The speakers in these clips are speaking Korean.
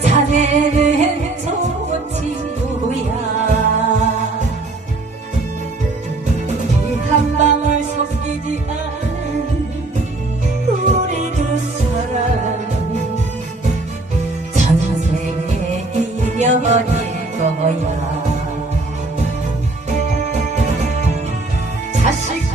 자네는 좋은 친구야 이한 방울 섞이지 않은 우리 두 사람 전생에 인연일 거야 자식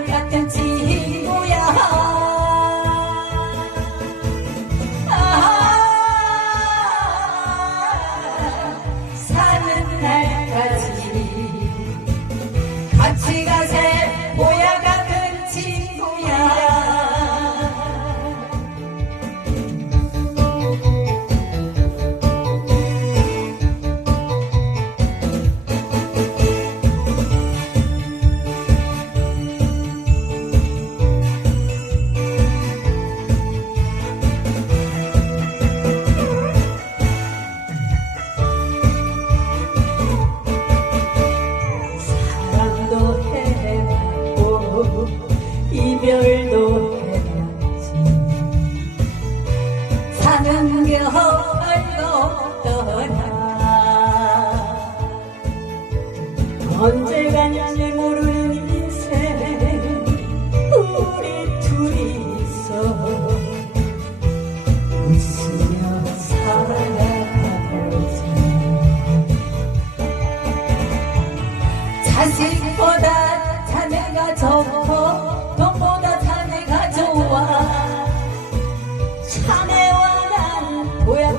난모 이별도 해봤지 사는 게 어렵더라 언제 가는지 모르는 인생 우리 둘이서 웃으며 살아가보자 자식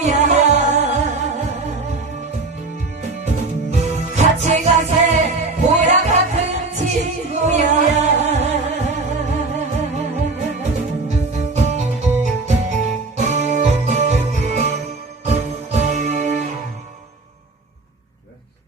yeah.